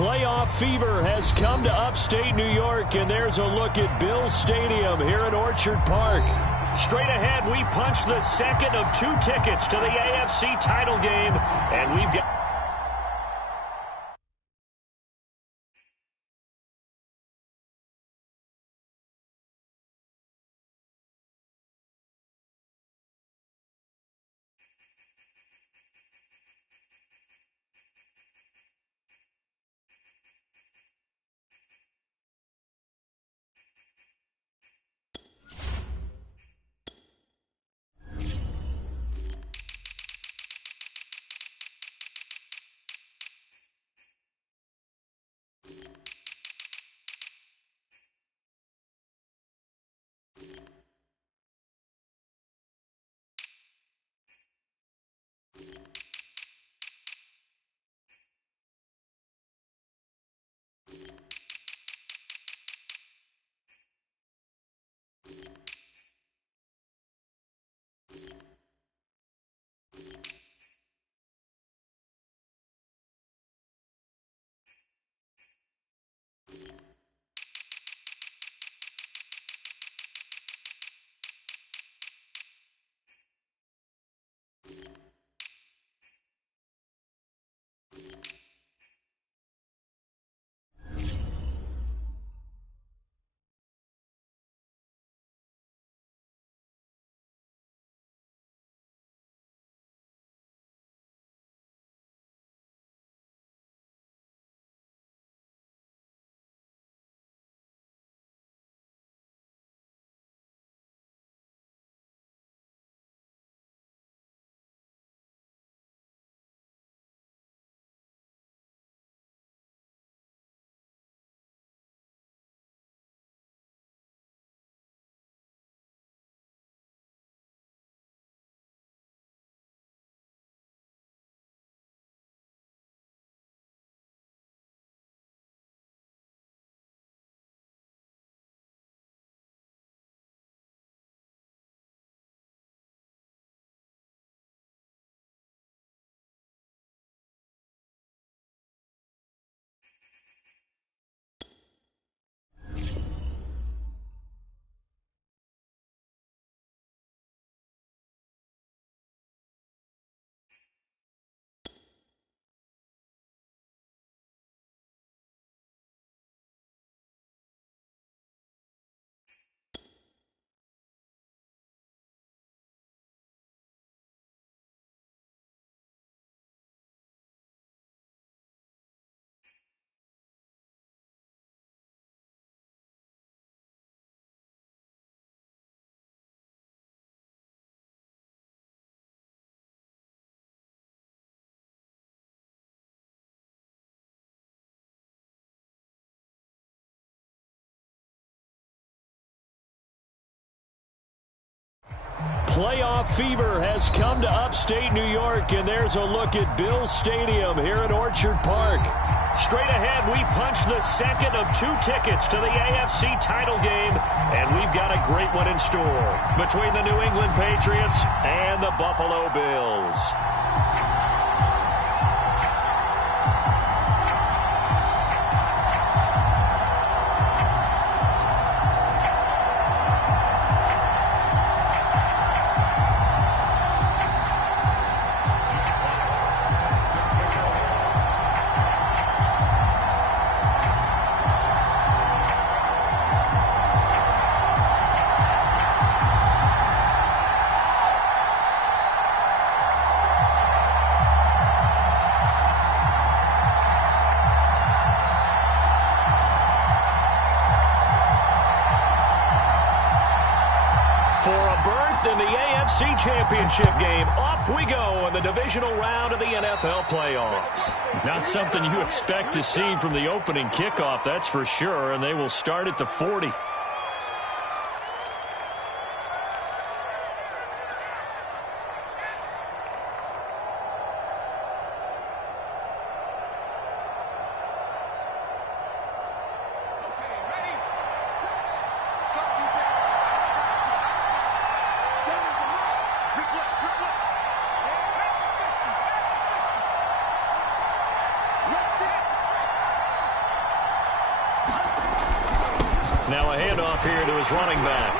Playoff fever has come to upstate New York, and there's a look at Bills Stadium here in Orchard Park. Straight ahead, we punch the second of 2 tickets to the AFC title game, and we've got... Playoff fever has come to upstate New York, and there's a look at Bills Stadium here in Orchard Park. Straight ahead, we punch the second of 2 tickets to the AFC title game, and we've got a great one in store between the New England Patriots and the Buffalo Bills. In the AFC Championship game, off we go in the divisional round of the NFL playoffs. Not something you expect to see from the opening kickoff, that's for sure, and they will start at the 40. off here to his running back.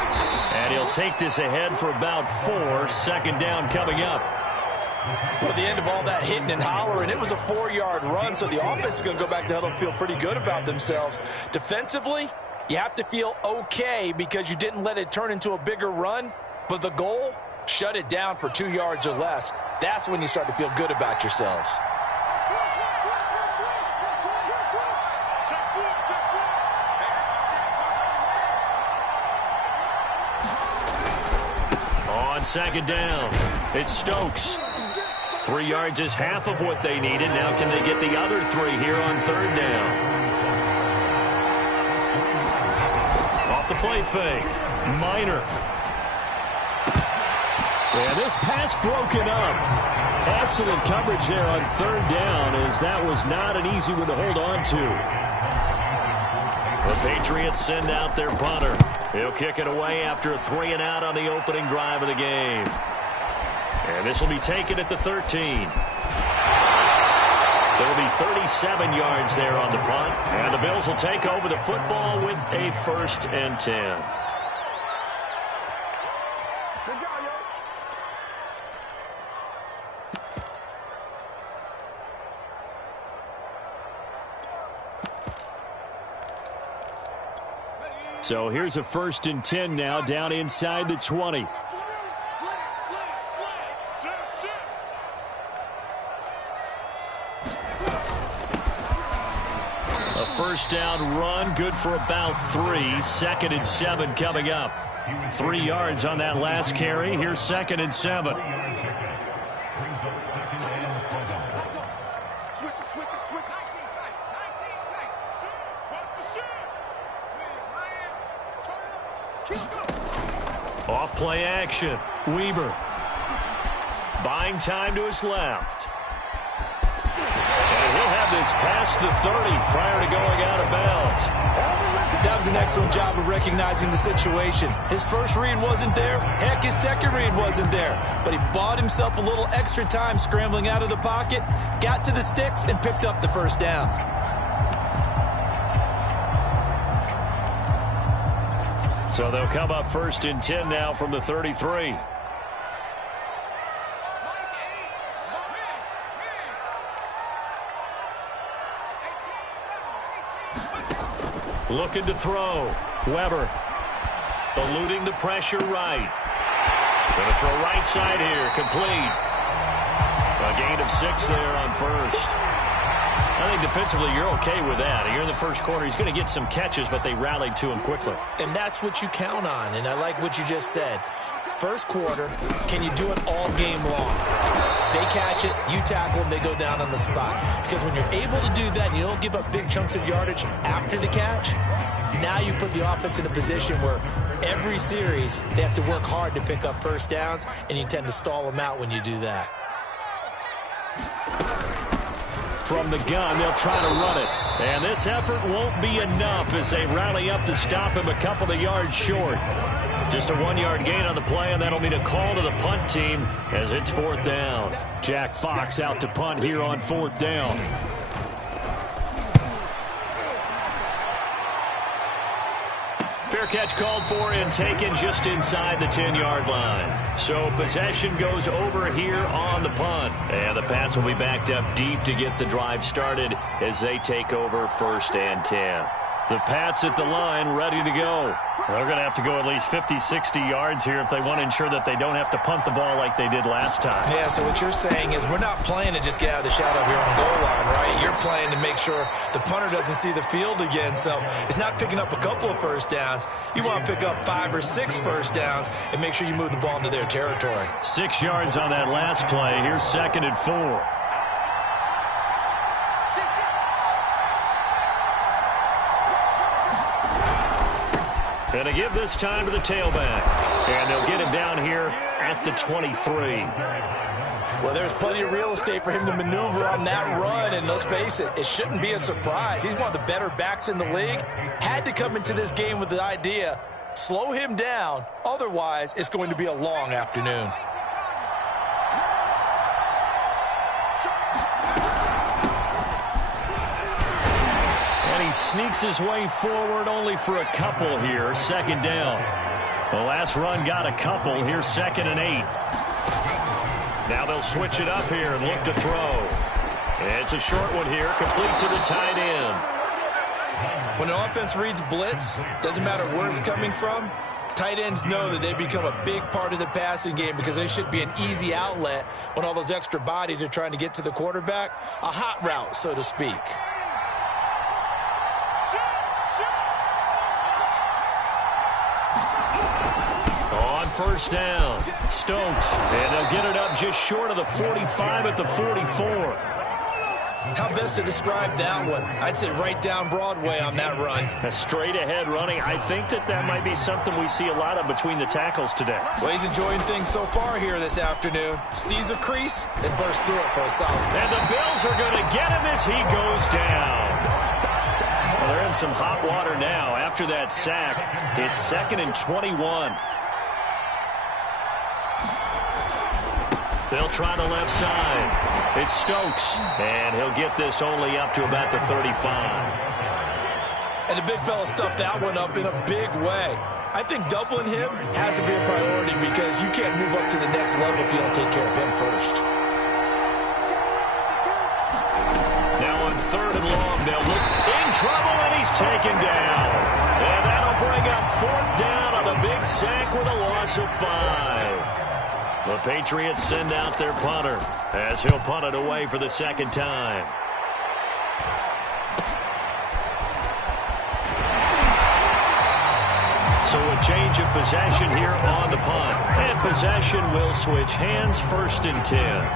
And he'll take this ahead for about 4. Second down coming up. Well, at the end of all that hitting and hollering, it was a 4-yard run, so the offense is going to go back to huddle and feel pretty good about themselves. Defensively, you have to feel okay because you didn't let it turn into a bigger run, but the goal, shut it down for 2 yards or less. That's when you start to feel good about yourselves. On second down, it's Stokes. 3 yards is half of what they needed. Now can they get the other 3 here on third down? Off the play fake. Minor. And this pass broken up. Excellent coverage there on third down, as that was not an easy one to hold on to. The Patriots send out their punter. He'll kick it away after a 3-and-out on the opening drive of the game. And this will be taken at the 13. There'll be 37 yards there on the punt. And the Bills will take over the football with a 1st and 10. So here's a 1st and 10 now, down inside the 20. A 1st down run, good for about 3. 2nd and 7 coming up. 3 yards on that last carry. Here's 2nd and 7. Off play action. Weber. Buying time to his left. And he'll have this past the 30 prior to going out of bounds. That was an excellent job of recognizing the situation. His first read wasn't there. Heck, his second read wasn't there. But he bought himself a little extra time scrambling out of the pocket, got to the sticks, and picked up the 1st down. So they'll come up 1st and 10 now from the 33. Looking to throw. Weber. Eluding the pressure right. Going to throw right side here. Complete. A gain of 6 there on 1st. I think defensively you're okay with that. You're in the 1st quarter. He's going to get some catches, but they rallied to him quickly. And that's what you count on, and I like what you just said. 1st quarter, can you do it all game long? They catch it, you tackle them, they go down on the spot. Because when you're able to do that and you don't give up big chunks of yardage after the catch, now you put the offense in a position where every series they have to work hard to pick up 1st downs, and you tend to stall them out when you do that. From the gun, they'll try to run it. And this effort won't be enough as they rally up to stop him a couple of yards short. Just a 1-yard gain on the play, and that'll mean a call to the punt team as it's 4th down. Jack Fox out to punt here on 4th down. Fair catch called for and taken just inside the 10-yard line. So possession goes over here on the punt. And the Pats will be backed up deep to get the drive started as they take over 1st and 10. The Pats at the line ready to go. They're going to have to go at least 50, 60 yards here if they want to ensure that they don't have to punt the ball like they did last time. Yeah, so what you're saying is we're not playing to just get out of the shadow of your own goal line, right? You're playing to make sure the punter doesn't see the field again. So it's not picking up a couple of 1st downs. You want to pick up 5 or 6 1st downs and make sure you move the ball into their territory. 6 yards on that last play. Here's 2nd and 4. And to give this time to the tailback. And they'll get him down here at the 23. Well, there's plenty of real estate for him to maneuver on that run. And let's face it, it shouldn't be a surprise. He's one of the better backs in the league. Had to come into this game with the idea, slow him down. Otherwise, it's going to be a long afternoon. he sneaks his way forward only for a couple here. Second down. The last run got a couple. Here's 2nd and 8. Now they'll switch it up here and look to throw. It's a short one here, complete to the tight end. When an offense reads blitz, doesn't matter where it's coming from, tight ends know that they become a big part of the passing game because they should be an easy outlet when all those extra bodies are trying to get to the quarterback. A hot route, so to speak. On first down, Stokes, and they'll get it up just short of the 45 at the 44. How best to describe that one? I'd say right down Broadway on that run. A straight-ahead running. I think that might be something we see a lot of between the tackles today. Well, he's enjoying things so far here this afternoon. Sees a crease and bursts through it for a solid. And the Bills are going to get him as he goes down. Well, they're in some hot water now. After that sack, it's 2nd and 21. They'll try the left side. It's Stokes, and he'll get this only up to about the 35. And the big fella stuffed that one up in a big way. I think doubling him has to be a priority because you can't move up to the next level if you don't take care of him first. Now on 3rd and long, they'll look in trouble, and he's taken down. And that'll bring up 4th down on the big sack with a loss of 5. The Patriots send out their punter as he'll punt it away for the 2nd time. So a change of possession here on the punt. And possession will switch hands, 1st and 10.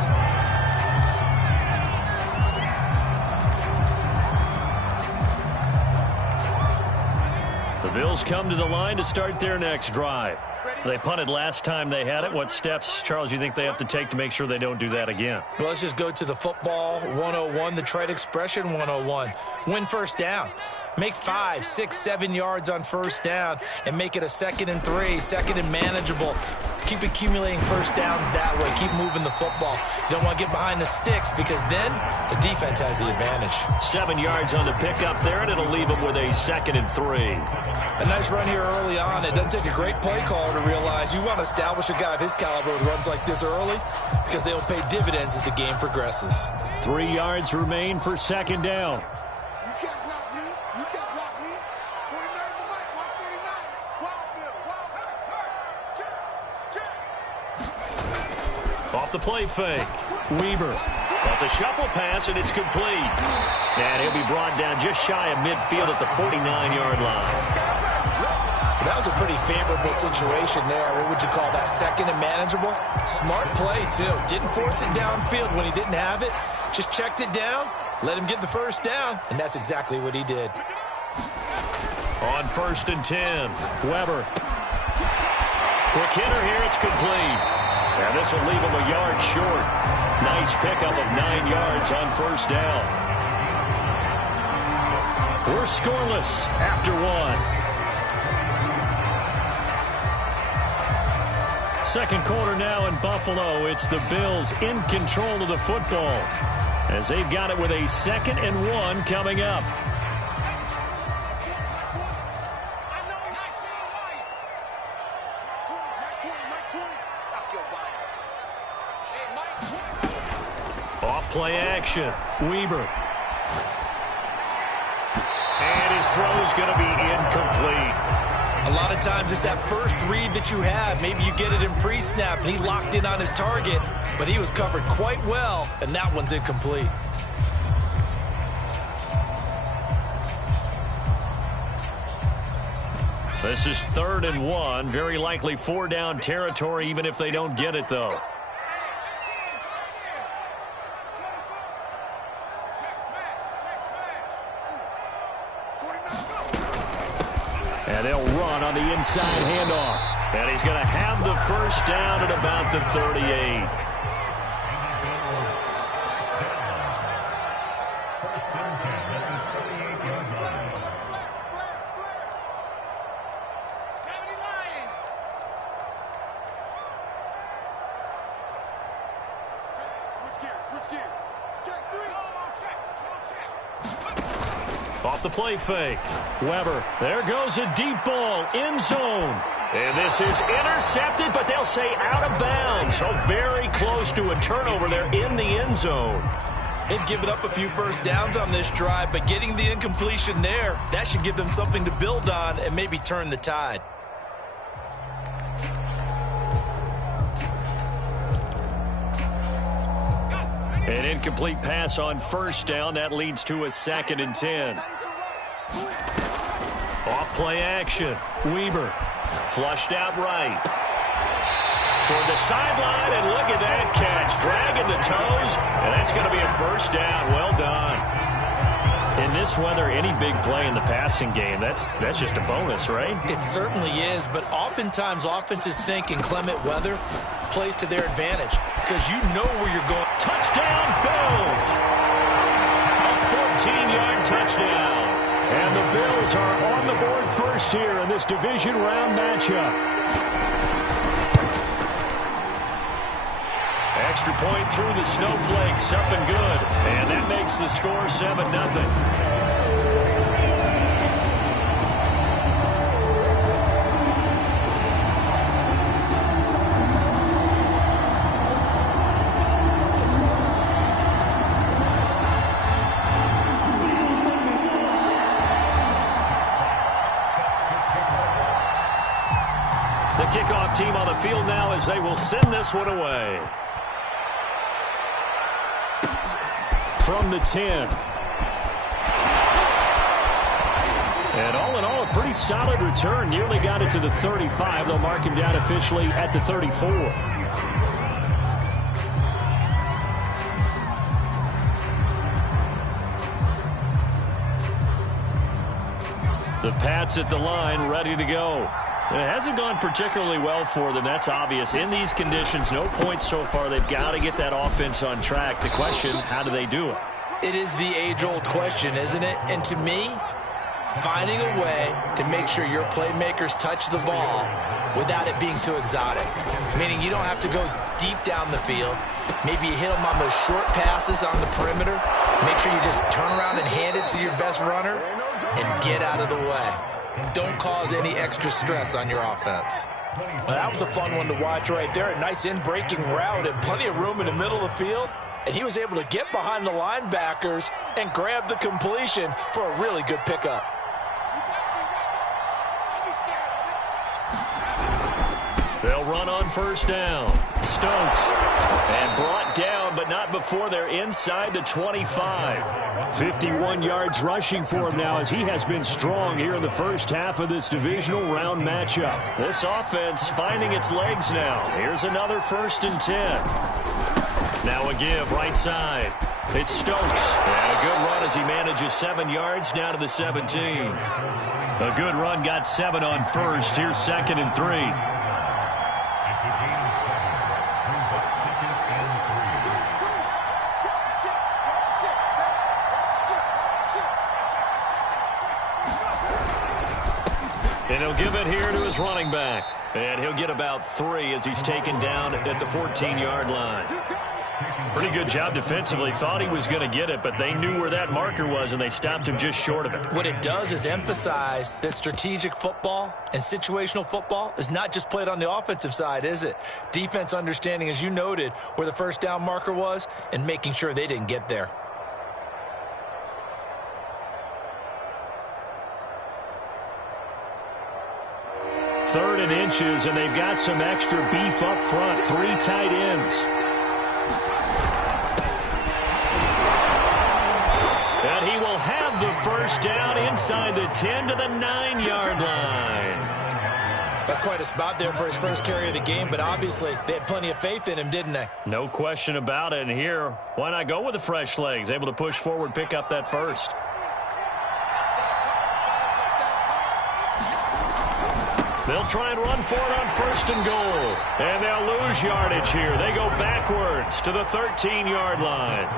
The Bills come to the line to start their next drive. They punted last time they had it. What steps, Charles, you think they have to take to make sure they don't do that again? Well, let's just go to the football 101, the trade expression 101. Win first down. Make 5, 6, 7 yards on first down and make it a 2nd and 3, 2nd and manageable. Keep accumulating first downs that way. Keep moving the football. You don't want to get behind the sticks because then the defense has the advantage. 7 yards on the pickup there, and it'll leave them with a 2nd and 3. A nice run here early on. It doesn't take a great play caller to realize you want to establish a guy of his caliber with runs like this early because they'll pay dividends as the game progresses. 3 yards remain for 2nd down. Off the play fake. Weber. That's a shuffle pass, and it's complete. And he'll be brought down just shy of midfield at the 49-yard line. That was a pretty favorable situation there. What would you call that? 2nd and manageable? Smart play, too. Didn't force it downfield when he didn't have it. Just checked it down, let him get the first down, and that's exactly what he did. On 1st and 10, Weber. Quick hitter here, it's complete. And this will leave him a yard short. Nice pickup of 9 yards on first down. We're scoreless after 1. Second quarter now in Buffalo. It's the Bills in control of the football as they've got it with a 2nd and 1 coming up. Play action. Weber. And his throw is going to be incomplete. A lot of times it's that first read that you have. Maybe you get it in pre-snap, and he locked in on his target, but he was covered quite well, and that one's incomplete. This is 3rd and 1. Very likely 4-down territory, even if they don't get it, though. And they'll run on the inside handoff. And he's going to have the first down at about the 38. Off the play fake. Weber. There goes a deep ball. End zone. And this is intercepted, but they'll say out of bounds. So very close to a turnover there in the end zone. They've given up a few first downs on this drive, but getting the incompletion there, that should give them something to build on and maybe turn the tide. An incomplete pass on first down. That leads to a 2nd and 10. Off play action. Weber. Flushed out right. Toward the sideline, and look at that catch. Dragging the toes, and that's going to be a first down. Well done. In this weather, any big play in the passing game, that's just a bonus, right? It certainly is, but oftentimes offenses think in clement weather plays to their advantage because you know where you're going. Touchdown, Bills! A 14-yard touchdown. And the Bills are on the board first here in this division round matchup. Extra point through the snowflakes, up and good. And that makes the score 7-0. The kickoff team on the field now as they will send this one away. From the 10. And all in all, a pretty solid return. Nearly got it to the 35. They'll mark him down officially at the 34. The Pats at the line, ready to go. And it hasn't gone particularly well for them. That's obvious. In these conditions, no points so far. They've got to get that offense on track. The question, how do they do it? It is the age-old question, isn't it? And to me, finding a way to make sure your playmakers touch the ball without it being too exotic. Meaning you don't have to go deep down the field. Maybe you hit them on those short passes on the perimeter. Make sure you just turn around and hand it to your best runner and get out of the way. Don't cause any extra stress on your offense. Well, that was a fun one to watch right there. A nice in-breaking route and plenty of room in the middle of the field. And he was able to get behind the linebackers and grab the completion for a really good pickup. They'll run on first down. Stokes. And brought down, but not before they're inside the 25. 51 yards rushing for him now as he has been strong here in the first half of this divisional round matchup. This offense finding its legs now. Here's another 1st and 10. Now a give right side. It's Stokes. And a good run as he manages 7 yards down to the 17. A good run got 7 on first. Here's 2nd and 3. And he'll give it here to his running back. And he'll get about 3 as he's taken down at the 14-yard line. Pretty good job defensively. Thought he was going to get it, but they knew where that marker was, and they stopped him just short of it. What it does is emphasize that strategic football and situational football is not just played on the offensive side, is it? Defense understanding, as you noted, where the first down marker was and making sure they didn't get there. Third and inches, and they've got some extra beef up front. 3 tight ends. And he will have the first down inside the 10 to the 9-yard line. That's quite a spot there for his first carry of the game, but obviously they had plenty of faith in him, didn't they? No question about it. And here, why not go with the fresh legs? Able to push forward, pick up that first. They'll try and run for it on 1st and goal. And they'll lose yardage here. They go backwards to the 13-yard line.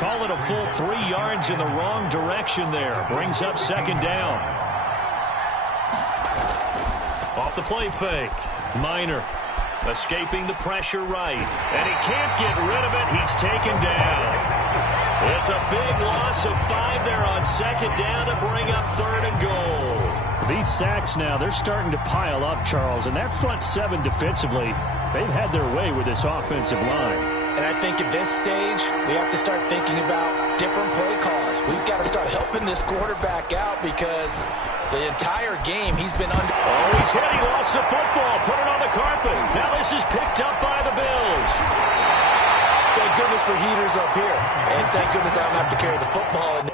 Call it a full 3 yards in the wrong direction there. Brings up 2nd down. Off the play fake. Minor escaping the pressure right. And he can't get rid of it. He's taken down. It's a big loss of 5 there on second down to bring up 3rd and goal. These sacks now, they're starting to pile up, Charles, and that front 7 defensively, they've had their way with this offensive line. And I think at this stage, we have to start thinking about different play calls. We've got to start helping this quarterback out because the entire game he's been under. Oh, he's hit. He lost the football. Put it on the carpet. Now this is picked up by the Bills. Thank goodness for heaters up here. And thank goodness I don't have to carry the football.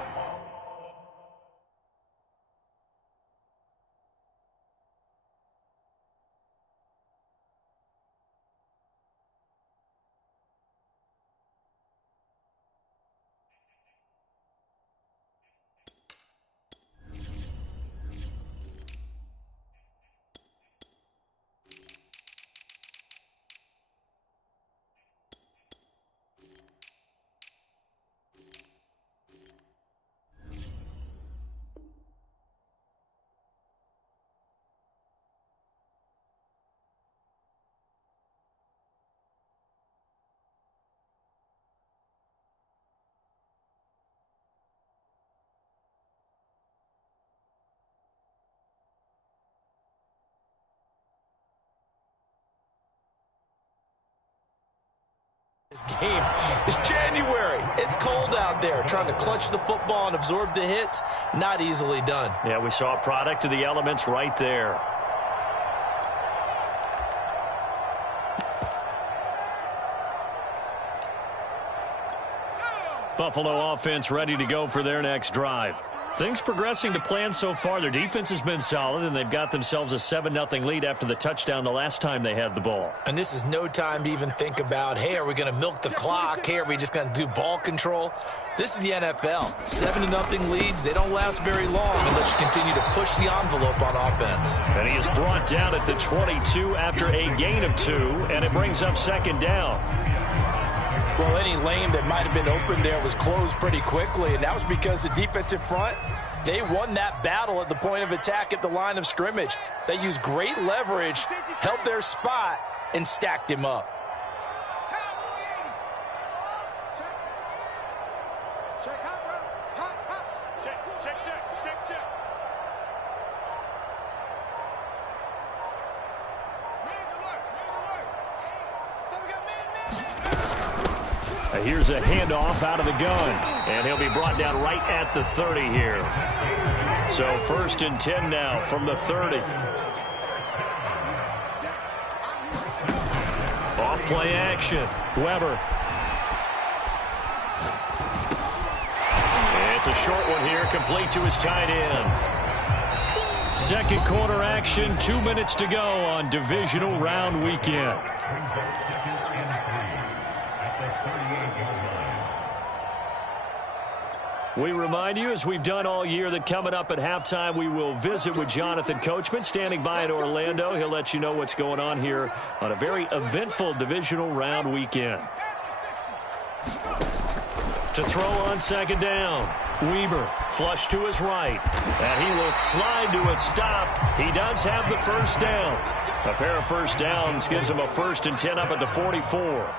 This game is January. It's cold out there. Trying to clutch the football and absorb the hits, not easily done. Yeah, we saw a product of the elements right there. Buffalo offense ready to go for their next drive. Things progressing to plan so far. Their defense has been solid, and they've got themselves a 7-0 lead after the touchdown the last time they had the ball. And this is no time to even think about, hey, are we going to milk the clock? Hey, are we just going to do ball control? This is the NFL. 7-0 leads, they don't last very long unless you continue to push the envelope on offense. And he is brought down at the 22 after a gain of 2, and it brings up 2nd down. Well, any lane that might have been open there was closed pretty quickly, and that was because the defensive front, they won that battle at the point of attack at the line of scrimmage. They used great leverage, held their spot, and stacked him up. Here's a handoff out of the gun, and he'll be brought down right at the 30 here. So 1st and 10 now from the 30. Off play action. Weber. It's a short one here, complete to his tight end. 2nd quarter action, 2 minutes to go on divisional round weekend. We remind you, as we've done all year, that coming up at halftime, we will visit with Jonathan Coachman, standing by in Orlando. He'll let you know what's going on here on a very eventful divisional round weekend. To throw on 2nd down, Weber, flush to his right, and he will slide to a stop. He does have the 1st down. A pair of 1st downs gives him a 1st and 10 up at the 44.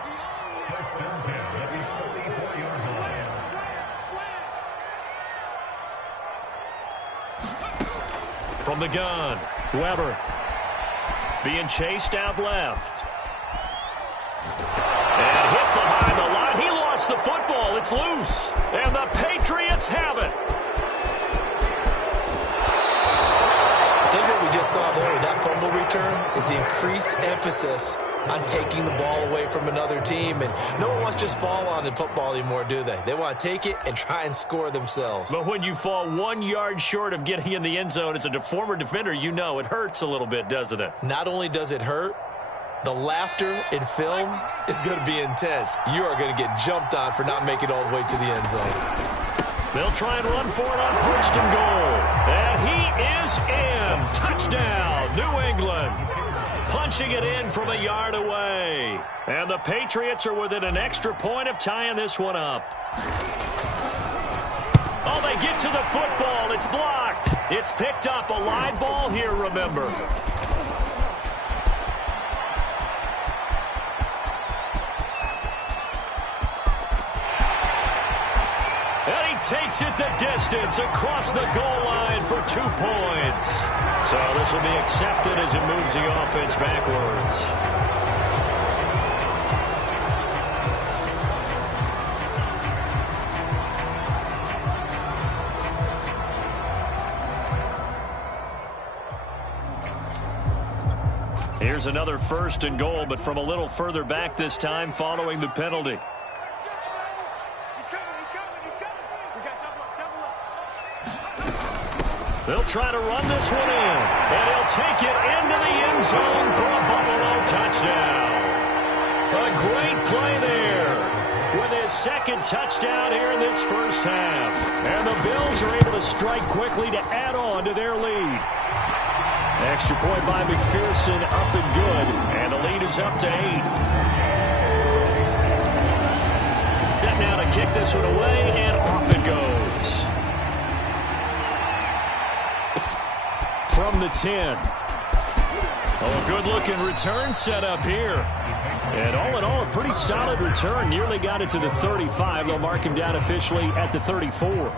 From the gun, Weber being chased out left. And hit behind the line. He lost the football. It's loose. And the Patriots have it. I think what we just saw there with that fumble return is the increased emphasis on taking the ball away from another team. And no one wants to just fall on in football anymore, do they? They want to take it and try and score themselves. But when you fall 1 yard short of getting in the end zone as a former defender, you know it hurts a little bit, doesn't it? Not only does it hurt, the laughter in film is going to be intense. You are going to get jumped on for not making it all the way to the end zone. They'll try and run for it on 1st and goal. And he is in. Touchdown, New England. Punching it in from a yard away. And the Patriots are within an extra point of tying this one up. Oh, they get to the football. It's blocked. It's picked up. A live ball here, remember. takes it the distance across the goal line for 2 points. So this will be accepted as it moves the offense backwards. Here's another 1st and goal, but from a little further back this time following the penalty. They'll try to run this one in, and he'll take it into the end zone for a Buffalo touchdown. A great play there with his 2nd touchdown here in this first half. And the Bills are able to strike quickly to add on to their lead. Extra point by McPherson, up and good, and the lead is up to 8. Set now to kick this one away, and off it goes. From the 10. Oh, a good-looking return set up here. And all in all, a pretty solid return. Nearly got it to the 35. They'll mark him down officially at the 34.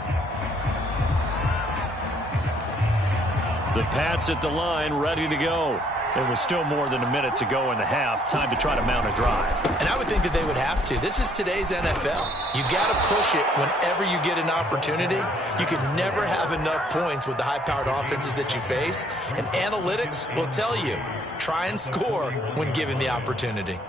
The Pats at the line, ready to go. There was still more than a minute to go in the half. Time to try to mount a drive. And I would think that they would have to. This is today's NFL. You got to push it whenever you get an opportunity. You can never have enough points with the high-powered offenses that you face. And analytics will tell you, try and score when given the opportunity.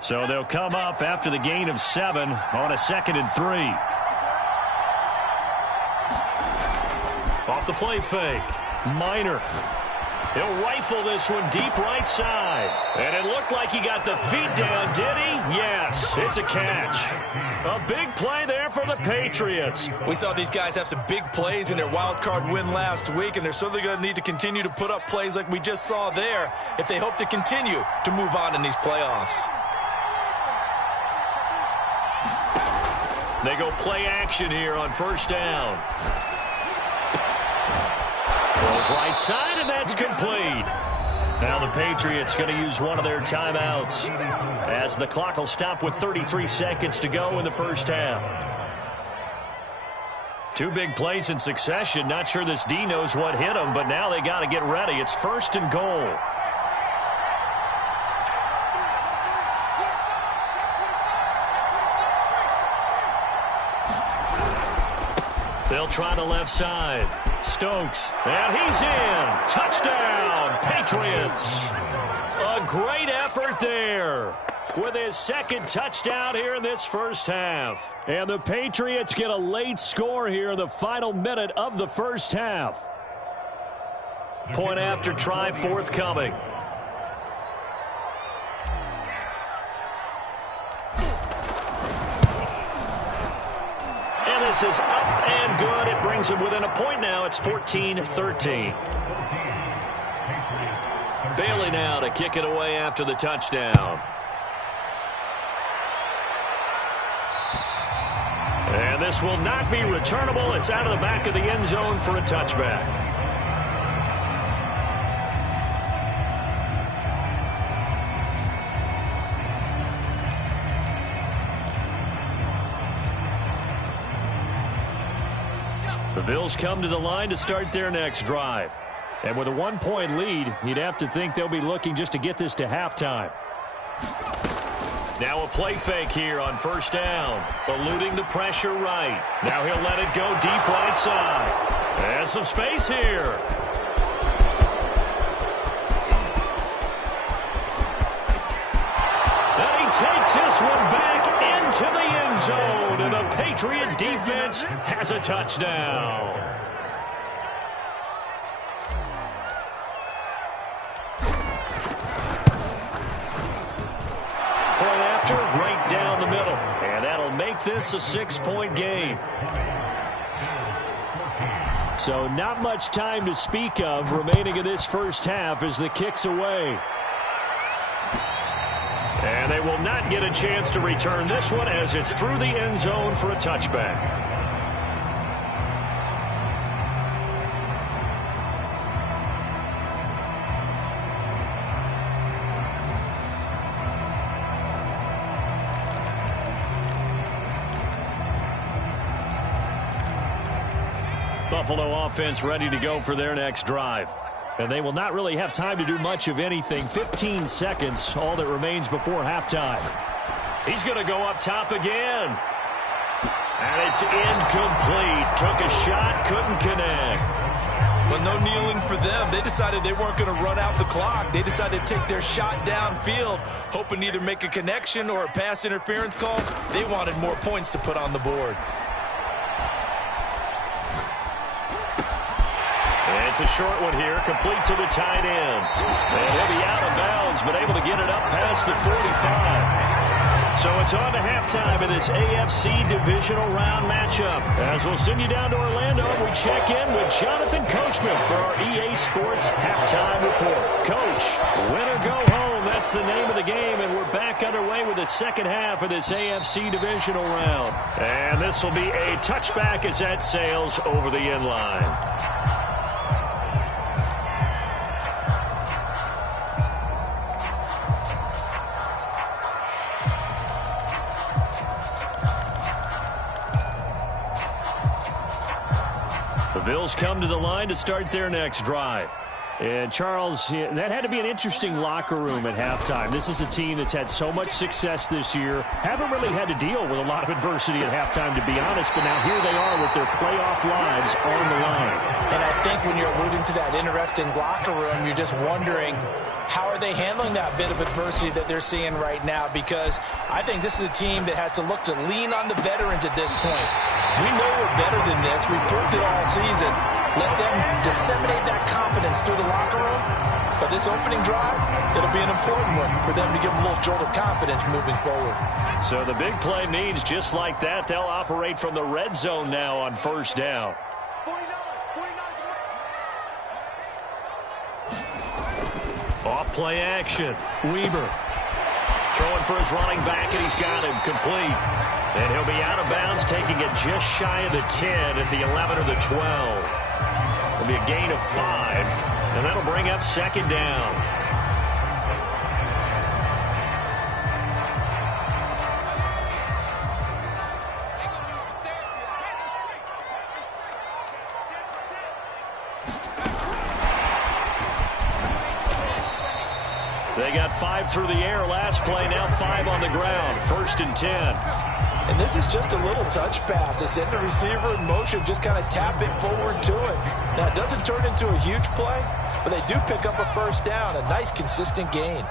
So they'll come up after the gain of 7 on a 2nd and 3. Off the play fake. Minor. He'll rifle this one deep right side. And it looked like he got the feet down, did he? Yes, it's a catch. A big play there for the Patriots. We saw these guys have some big plays in their wild card win last week, and they're certainly going to need to continue to put up plays like we just saw there if they hope to continue to move on in these playoffs. They go play action here on 1st down. Throws right side, and that's complete. Now the Patriots going to use one of their timeouts as the clock will stop with 33 seconds to go in the first half. 2 big plays in succession. Not sure this D knows what hit him, but now they got to get ready. It's 1st and goal. They'll try the left side. Stokes, and he's in. Touchdown, Patriots. A great effort there with his 2nd touchdown here in this first half. And the Patriots get a late score here in the final minute of the first half. Point after try forthcoming. This is up and good. It brings him within a point now. It's 14-13. Bailey now to kick it away after the touchdown. And this will not be returnable. It's out of the back of the end zone for a touchback. The Bills come to the line to start their next drive. And with a 1-point lead, you'd have to think they'll be looking just to get this to halftime. Now a play fake here on 1st down. Eluding the pressure right. Now he'll let it go deep right side. And some space here. And he takes this one back into the end zone. And the Patriot defense has a touchdown. Point after, right down the middle. And that'll make this a 6-point game. So not much time to speak of remaining in this first half as the kick's away. And they will not get a chance to return this one as it's through the end zone for a touchback. Buffalo offense ready to go for their next drive. And they will not really have time to do much of anything. 15 seconds, all that remains before halftime. He's going to go up top again. And it's incomplete. Took a shot, couldn't connect. But no kneeling for them. They decided they weren't going to run out the clock. They decided to take their shot downfield, hoping to either make a connection or a pass interference call. They wanted more points to put on the board. It's a short one here, complete to the tight end. And he'll be out of bounds, but able to get it up past the 45. So it's on to halftime in this AFC Divisional Round matchup. As we'll send you down to Orlando, we check in with Jonathan Coachman for our EA Sports Halftime Report. Coach, win or go home, that's the name of the game, and we're back underway with the second half of this AFC Divisional Round. And this will be a touchback as that sails over the end line. The Bills come to the line to start their next drive. And, Charles, that had to be an interesting locker room at halftime. This is a team that's had so much success this year. Haven't really had to deal with a lot of adversity at halftime, to be honest. But now here they are with their playoff lives on the line. And I think when you're alluding to that interesting locker room, you're just wondering, how are they handling that bit of adversity that they're seeing right now? Because I think this is a team that has to look to lean on the veterans at this point. We know we're better than this. We've proved it all season. Let them disseminate that confidence through the locker room. But this opening drive, it'll be an important one for them to give them a little jolt of confidence moving forward. So the big play means just like that, they'll operate from the red zone now on first down. Off play action. Weber throwing for his running back, and he's got him complete. And he'll be out of bounds, taking it just shy of the 10 at the 11 or the 12. It'll be a gain of 5, and that'll bring up second down. They got 5 through the air last play, now 5 on the ground. 1st and 10. And this is just a little touch pass. They send the receiver in motion, just kind of tap it forward to it. Now, it doesn't turn into a huge play, but they do pick up a first down, a nice, consistent gain.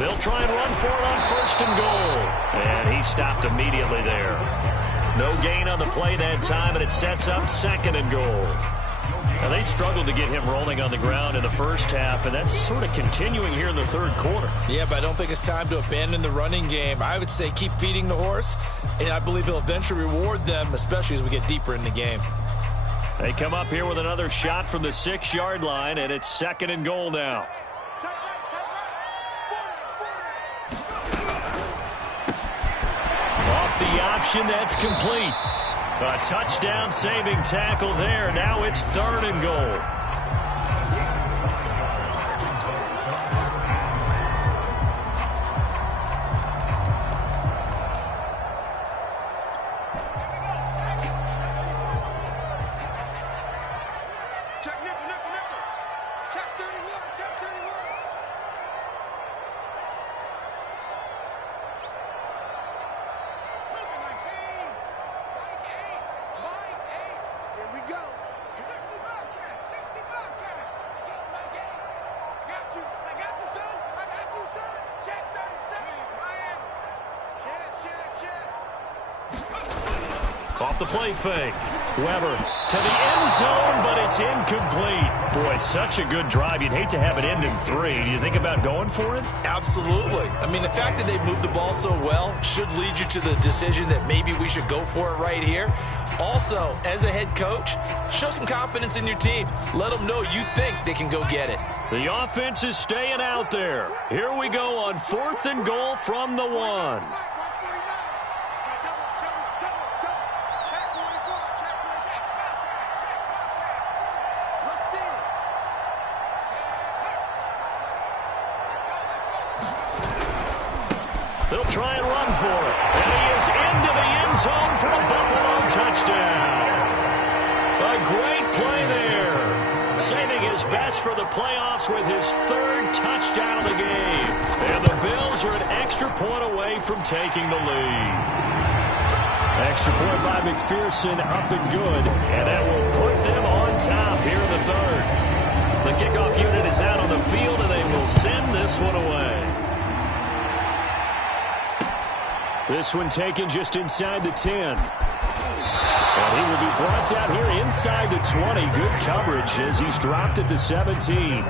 They'll try and run for it on 1st and goal. And he stopped immediately there. No gain on the play that time, and it sets up 2nd and goal. Now, they struggled to get him rolling on the ground in the first half, and that's sort of continuing here in the 3rd quarter. Yeah, but I don't think it's time to abandon the running game. I would say keep feeding the horse, and I believe he'll eventually reward them, especially as we get deeper in the game. They come up here with another shot from the 6-yard line, and it's 2nd and goal now. Off the option, that's complete. A touchdown saving tackle there. Now it's 3rd and goal. Off the play fake. Weber to the end zone, but it's incomplete. Boy, such a good drive. You'd hate to have it end in 3. Do you think about going for it? Absolutely. I mean, the fact that they moved the ball so well should lead you to the decision that maybe we should go for it right here. Also, as a head coach, show some confidence in your team. Let them know you think they can go get it. The offense is staying out there. Here we go on 4th and goal from the 1. They'll try and run for it. And he is into the end zone for the Buffalo touchdown. A great play there. Saving his best for the playoffs with his third touchdown of the game. And the Bills are an extra point away from taking the lead. Extra point by McPherson, up and good. And that will put them on top here in the third. The kickoff unit is out on the field, and they will send this one away. This one taken just inside the 10. And he will be brought down here inside the 20. Good coverage as he's dropped at the 17.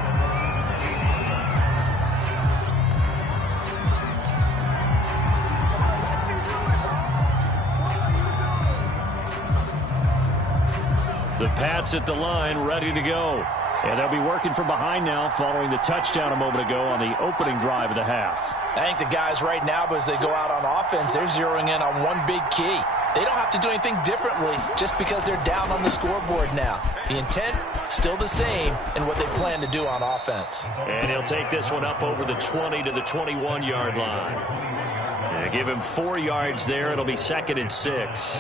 The Pats at the line, ready to go. And they'll be working from behind now following the touchdown a moment ago on the opening drive of the half. I think the guys right now, as they go out on offense, they're zeroing in on one big key. They don't have to do anything differently just because they're down on the scoreboard now. The intent, still the same in what they plan to do on offense. And he'll take this one up over the 20 to the 21-yard line. And give him 4 yards there. It'll be 2nd and 6.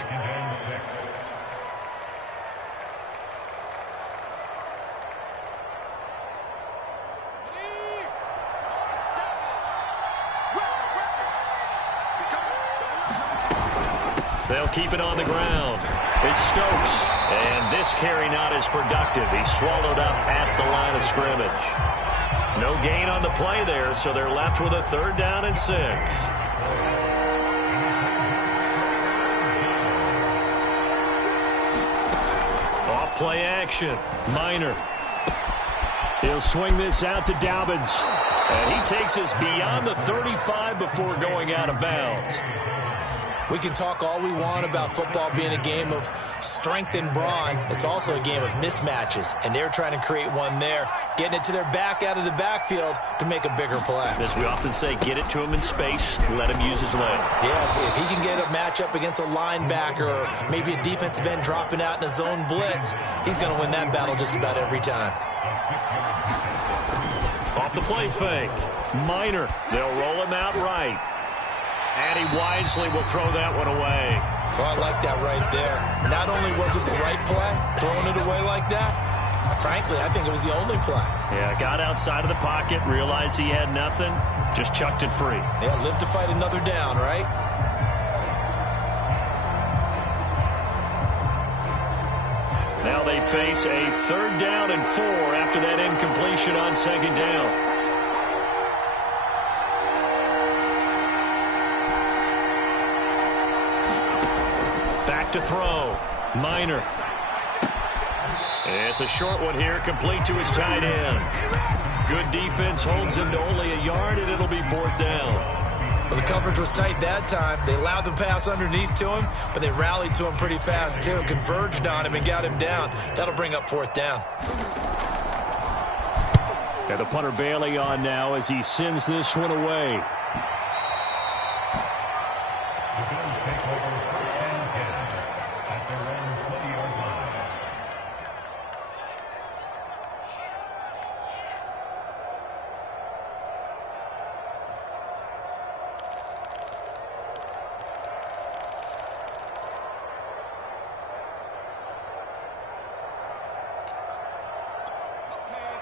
They'll keep it on the ground. It's Stokes. And this carry not as productive. He's swallowed up at the line of scrimmage. No gain on the play there, so they're left with a 3rd down and 6. Off play action. Minor. He'll swing this out to Dobbins. And he takes us beyond the 35 before going out of bounds. We can talk all we want about football being a game of strength and brawn. It's also a game of mismatches, and they're trying to create one there, getting it to their back out of the backfield to make a bigger play. As we often say, get it to him in space, let him use his leg. Yeah, if he can get a matchup against a linebacker or maybe a defensive end dropping out in a zone blitz, he's going to win that battle just about every time. Off the play fake. Minor. They'll roll him out right. And he wisely will throw that one away. So I like that right there. Not only was it the right play, throwing it away like that, frankly, I think it was the only play. Yeah, got outside of the pocket, realized he had nothing, just chucked it free. Yeah, live to fight another down, right? Now they face a 3rd down and 4 after that incompletion on 2nd down. To throw. Minor. It's a short one here, complete to his tight end. Good defense holds him to only a yard, and it'll be 4th down. Well, the coverage was tight that time. They allowed the pass underneath to him, but they rallied to him pretty fast, too. Converged on him and got him down. That'll bring up 4th down. And the punter Bailey on now as he sends this one away.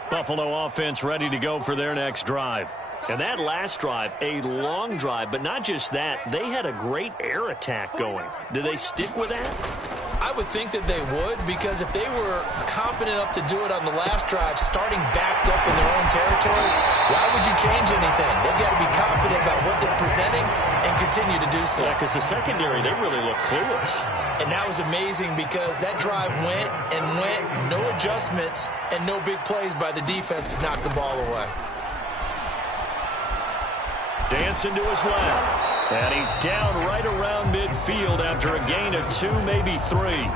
Buffalo offense ready to go for their next drive. And that last drive, a long drive, but not just that. They had a great air attack going. Do they stick with that? I would think that they would, because if they were confident enough to do it on the last drive, starting backed up in their own territory, why would you change anything? They've got to be confident about what they're presenting and continue to do so. Yeah, because the secondary, they really look clueless. And that was amazing because that drive went and went, no adjustments, and no big plays by the defense to knock the ball away. Dancing to his left. And he's down right around midfield after a gain of 2, maybe 3.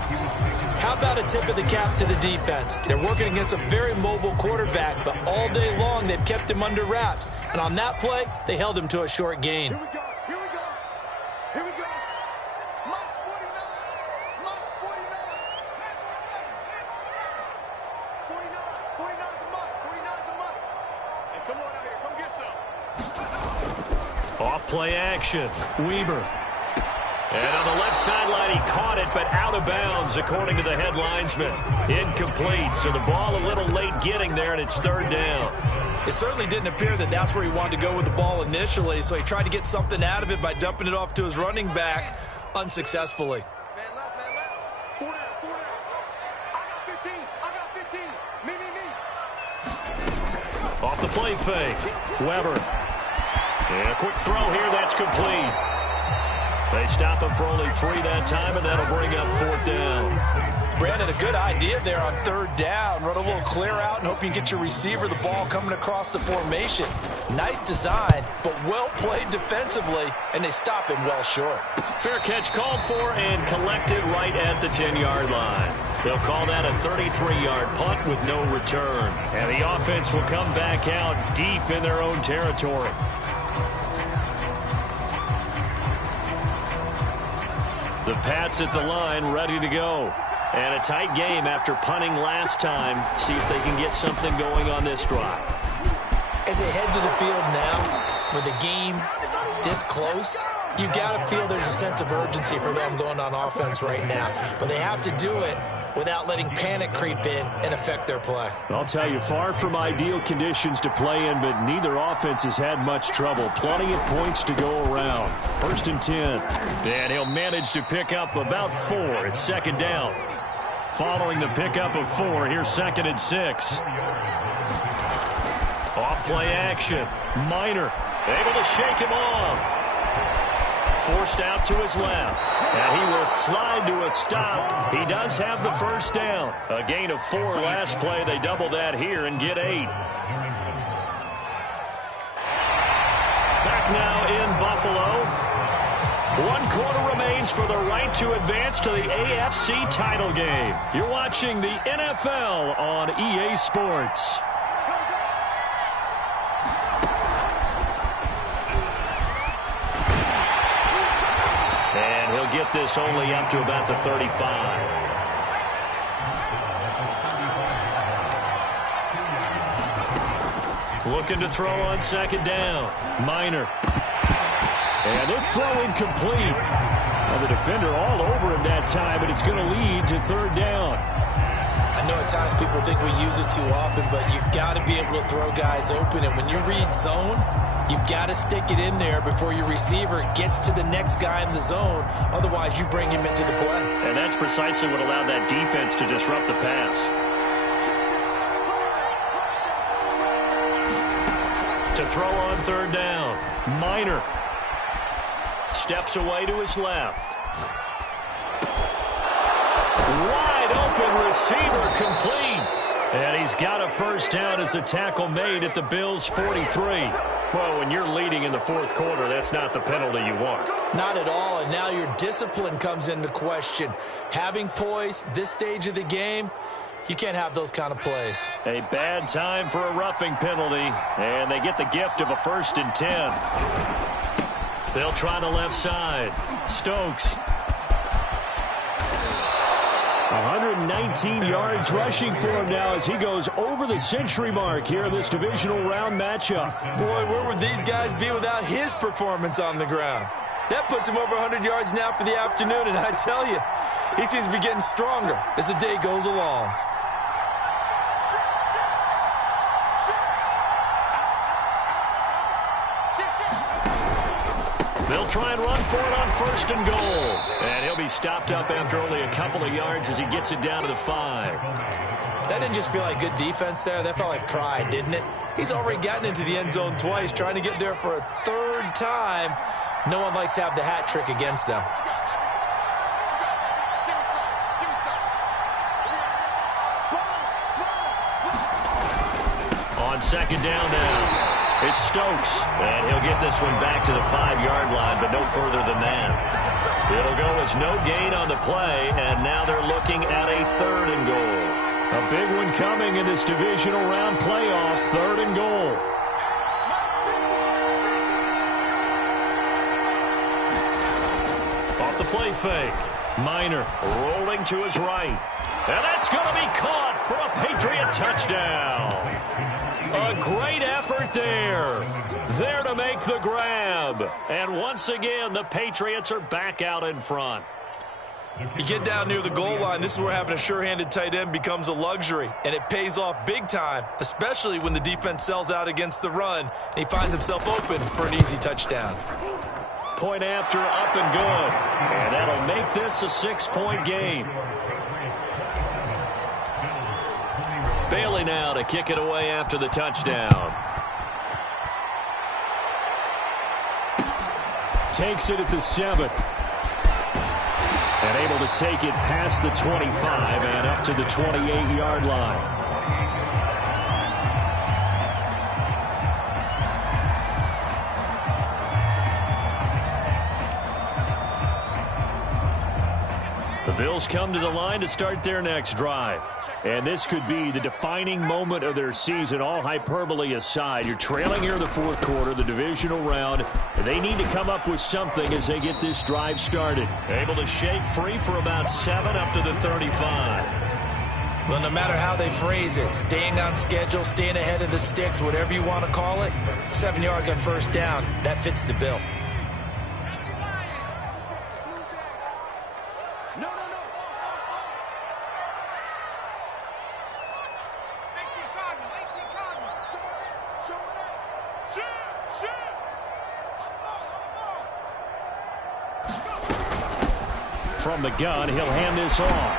How about a tip of the cap to the defense? They're working against a very mobile quarterback, but all day long they've kept him under wraps. And on that play, they held him to a short gain. Here we go. Here we go. Here we go. March 49. March 49. 49. 49 is the mark. 49 is the mark. Hey, come on out here. Come get some. Off play action. Weber. And on the left sideline, he caught it, but out of bounds, according to the head linesman. Incomplete, so the ball a little late getting there, and it's third down. It certainly didn't appear that that's where he wanted to go with the ball initially, so he tried to get something out of it by dumping it off to his running back unsuccessfully. Man left. Four down. I got 15. Me. Off the play fake. Weber. And a quick throw here, that's complete. They stop him for only 3 that time, and that'll bring up fourth down. Brandon, a good idea there on third down. Run a little clear out and hope you can get your receiver the ball coming across the formation. Nice design, but well played defensively, and they stop him well short. Fair catch called for and collected right at the 10-yard line. They'll call that a 33-yard punt with no return. And the offense will come back out deep in their own territory. The Pats at the line, ready to go. And a tight game after punting last time. See if they can get something going on this drive. As they head to the field now, with the game this close, you've got to feel there's a sense of urgency for them going on offense right now. But they have to do it without letting panic creep in and affect their play. I'll tell you, far from ideal conditions to play in, but neither offense has had much trouble. Plenty of points to go around. 1st and 10. And he'll manage to pick up about 4. It's second down. Following the pickup of 4, here's 2nd and 6. Off play action. Minor able to shake him off. Forced out to his left. And he will slide to a stop. He does have the first down. A gain of 4 last play. They double that here and get 8. Back now in Buffalo. 1 quarter remains for the right to advance to the AFC title game. You're watching the NFL on EA Sports. And he'll get this only up to about the 35. Looking to throw on 2nd down. Minor. And this throw incomplete. Well, the defender all over him that time, and it's going to lead to 3rd down. I know at times people think we use it too often, but you've got to be able to throw guys open. And when you read zone, you've got to stick it in there before your receiver gets to the next guy in the zone. Otherwise, you bring him into the play. And that's precisely what allowed that defense to disrupt the pass. To throw on 3rd down. Minor. Steps away to his left. Wide open receiver complete. And he's got a first down as a tackle made at the Bills' 43. Well, when you're leading in the 4th quarter, that's not the penalty you want. Not at all, and now your discipline comes into question. Having poise this stage of the game, you can't have those kind of plays. A bad time for a roughing penalty, and they get the gift of a 1st and 10. They'll try the left side. Stokes. 119 yards rushing for him now as he goes over the century mark here in this divisional round matchup. Boy, where would these guys be without his performance on the ground? That puts him over 100 yards now for the afternoon, and I tell you, he seems to be getting stronger as the day goes along. They'll try and run for it on 1st and goal. And he'll be stopped up after only a couple of yards as he gets it down to the 5. That didn't just feel like good defense there. That felt like pride, didn't it? He's already gotten into the end zone twice, trying to get there for a 3rd time. No one likes to have the hat trick against them. On 2nd down now. It's Stokes, and he'll get this one back to the 5-yard line, but no further than that. It'll go as no gain on the play, and now they're looking at a 3rd and goal. A big one coming in this divisional round playoff, 3rd and goal. Off the play fake. Minor rolling to his right. And that's going to be caught for a Patriot touchdown. A great effort there. There to make the grab. And once again, the Patriots are back out in front. You get down near the goal line, this is where having a sure-handed tight end becomes a luxury, and it pays off big time, especially when the defense sells out against the run, and he finds himself open for an easy touchdown. Point after, up and good. And that'll make this a 6-point game. Bailey now to kick it away after the touchdown. Takes it at the 7. And able to take it past the 25 and up to the 28-yard line. The Bills come to the line to start their next drive. And this could be the defining moment of their season, all hyperbole aside. You're trailing here in the fourth quarter, the divisional round. And they need to come up with something as they get this drive started. Able to shake free for about 7 up to the 35. Well, no matter how they phrase it, staying on schedule, staying ahead of the sticks, whatever you want to call it, 7 yards on first down, that fits the bill. From the gun, he'll hand this off.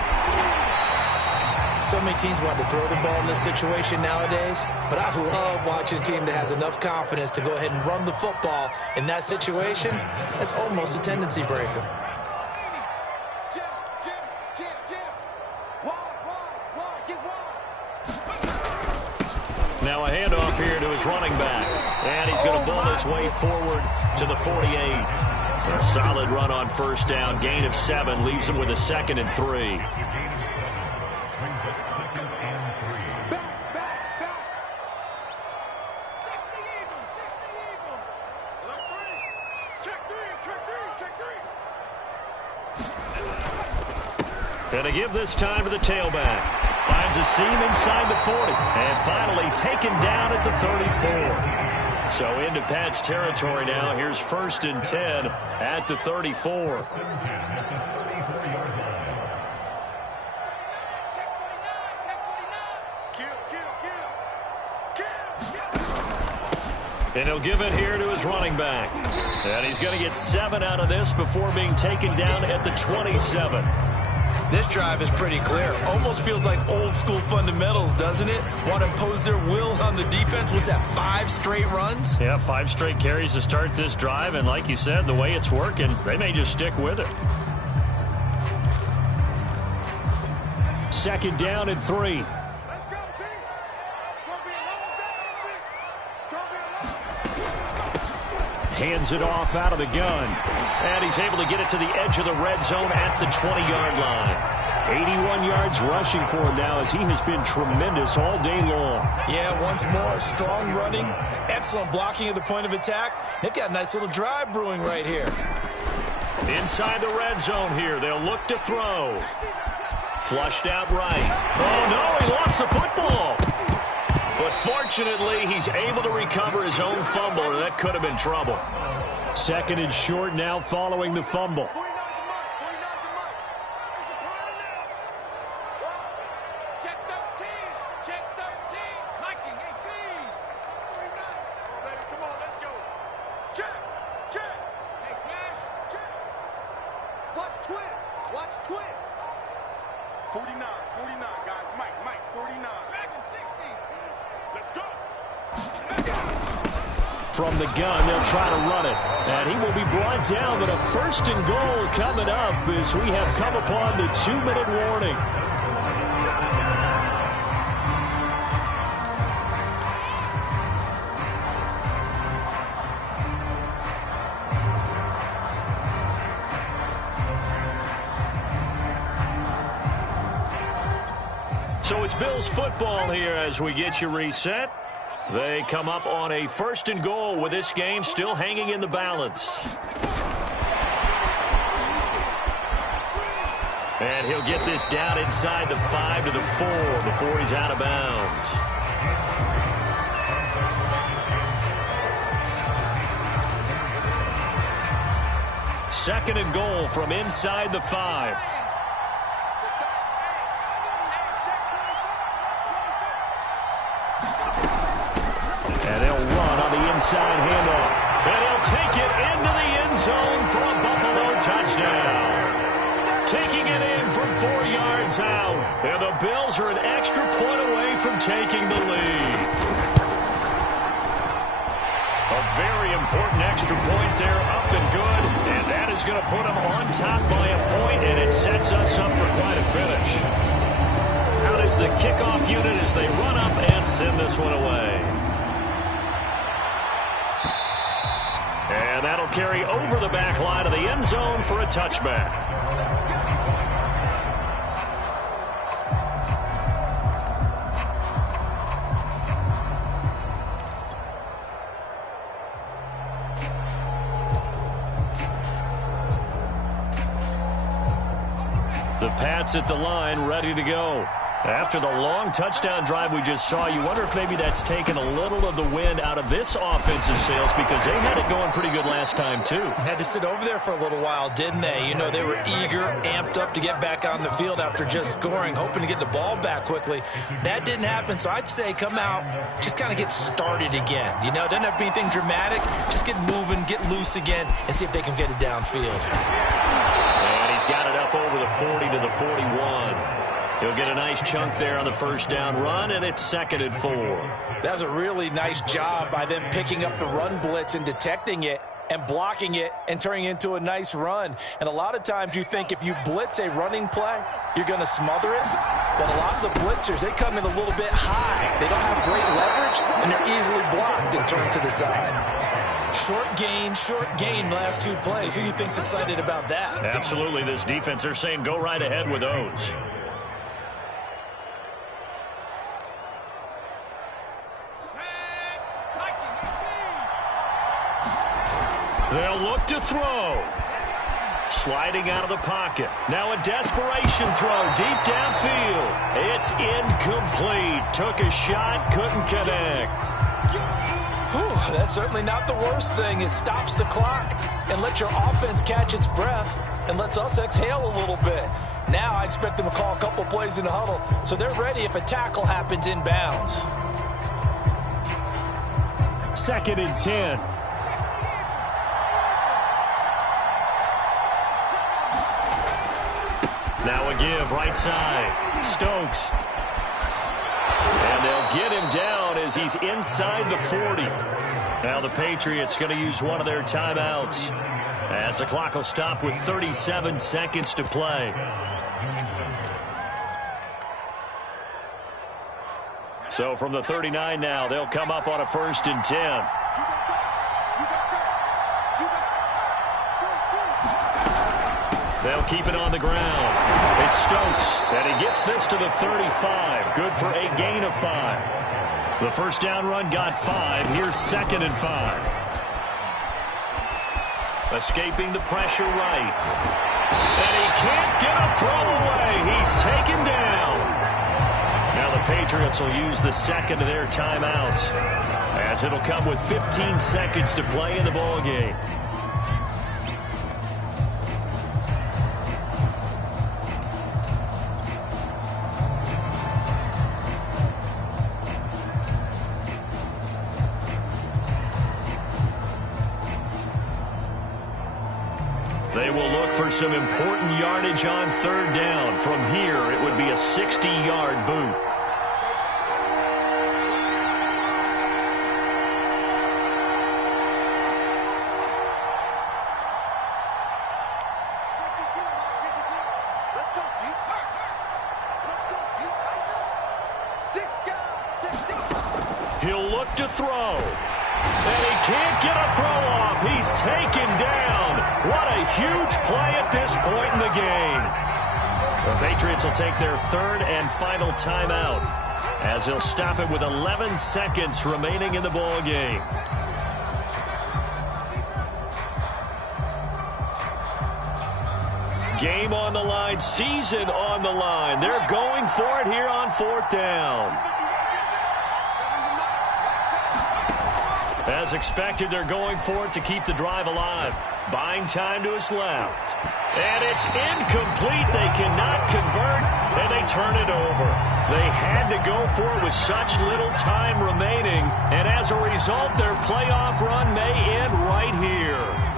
So many teams want to throw the ball in this situation nowadays, but I love watching a team that has enough confidence to go ahead and run the football in that situation. That's almost a tendency breaker. Now a handoff here to his running back. And he's going to ball his way forward to the 48. A solid run on first down. Gain of 7 leaves him with a 2nd and 3. And to give this time to the tailback. Finds a seam inside the 40. And finally taken down at the 34. So into Pat's territory now. Here's 1st and 10 at the 34. And he'll give it here to his running back. And he's going to get 7 out of this before being taken down at the 27. This drive is pretty clear. Almost feels like old school fundamentals, doesn't it? Want to impose their will on the defense. Was that 5 straight runs? Yeah, 5 straight carries to start this drive. And like you said, the way it's working, they may just stick with it. 2nd down and 3. Let's go, team. It's going to be a long day on this. It's going to be a long day. Hands it off out of the gun. And he's able to get it to the edge of the red zone at the 20-yard line. 81 yards rushing for him now as he has been tremendous all day long. Yeah, once more, strong running, excellent blocking at the point of attack. They've got a nice little drive brewing right here. Inside the red zone here, they'll look to throw. Flushed out right. Oh, no, he lost the football. But fortunately, he's able to recover his own fumble, or that could have been trouble. 2nd and short now following the fumble. Check 13. Check 13. Mikey, 18. Oh, baby, come on, let's go. Check. Check. Hey, smash. Check. Watch twist. Watch twist. 49. 49, guys. Mike, 49. Dragon 60. Let's go. From the gun, they'll try to run it. And he will be brought down, but a 1st and goal coming up as we have come upon the 2-minute warning. So it's Bills football here as we get you reset. They come up on a 1st and goal with this game still hanging in the balance. And he'll get this down inside the 5 to the 4 before he's out of bounds. second and goal from inside the 5. And they'll run on the inside handoff. And he'll take it into the end zone for a Buffalo touchdown. Taking it in from 4 yards out. And the Bills are an extra point away from taking the lead. A very important extra point there, up and good. And that is going to put them on top by a point, and it sets us up for quite a finish. Out is the kickoff unit as they run up and send this one away. And that'll carry over the back line of the end zone for a touchback. The Pats at the line, ready to go. After the long touchdown drive we just saw, you wonder if maybe that's taken a little of the wind out of this offensive sails, because they had it going pretty good last time, too. Had to sit over there for a little while, didn't they? You know, they were eager, amped up to get back on the field after just scoring, hoping to get the ball back quickly. That didn't happen, so I'd say come out, just kind of get started again. You know, it doesn't have to be anything dramatic. Just get moving, get loose again, and see if they can get it downfield. And he's got it up over the 40 to the 41. He'll get a nice chunk there on the first down run, and it's 2nd and 4. That was a really nice job by them picking up the run blitz and detecting it and blocking it and turning it into a nice run. And a lot of times you think if you blitz a running play, you're going to smother it. But a lot of the blitzers, they come in a little bit high. They don't have great leverage, and they're easily blocked and turned to the side. Short gain last 2 plays. Who do you think's excited about that? Absolutely. This defense, they're saying go right ahead with those. They'll look to throw. Sliding out of the pocket. Now a desperation throw deep downfield. It's incomplete. Took a shot, couldn't connect. Whew, that's certainly not the worst thing. It stops the clock and lets your offense catch its breath and lets us exhale a little bit. Now I expect them to call a couple plays in the huddle so they're ready if a tackle happens inbounds. 2nd and 10. Now a give right side. Stokes. And they'll get him down as he's inside the 40. Now the Patriots going to use one of their timeouts as the clock will stop with 37 seconds to play. So from the 39 now, they'll come up on a 1st and 10. They'll keep it on the ground. It's Stokes, and he gets this to the 35. Good for a gain of 5. The first down run got 5. Here's 2nd and 5. Escaping the pressure right. And he can't get a throw away. He's taken down. Now the Patriots will use the second of their timeouts, as it'll come with 15 seconds to play in the ballgame. They will look for some important yardage on 3rd down. From here, it would be a 60-yard boot. He'll look to throw. And he can't get a throw off. He's taken down. What a huge play at this point in the game. The Patriots will take their 3rd and final timeout, as they'll stop it with 11 seconds remaining in the ball game. Game on the line, season on the line. They're going for it here on 4th down. As expected, they're going for it to keep the drive alive. Buying time to his left. And it's incomplete. They cannot convert, and they turn it over. They had to go for it with such little time remaining, and as a result, their playoff run may end right here.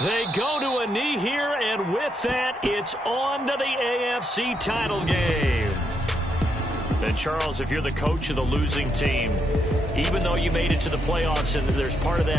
They go to a knee here, and with that, it's on to the AFC title game. And, Charles, if you're the coach of the losing team, even though you made it to the playoffs and there's part of that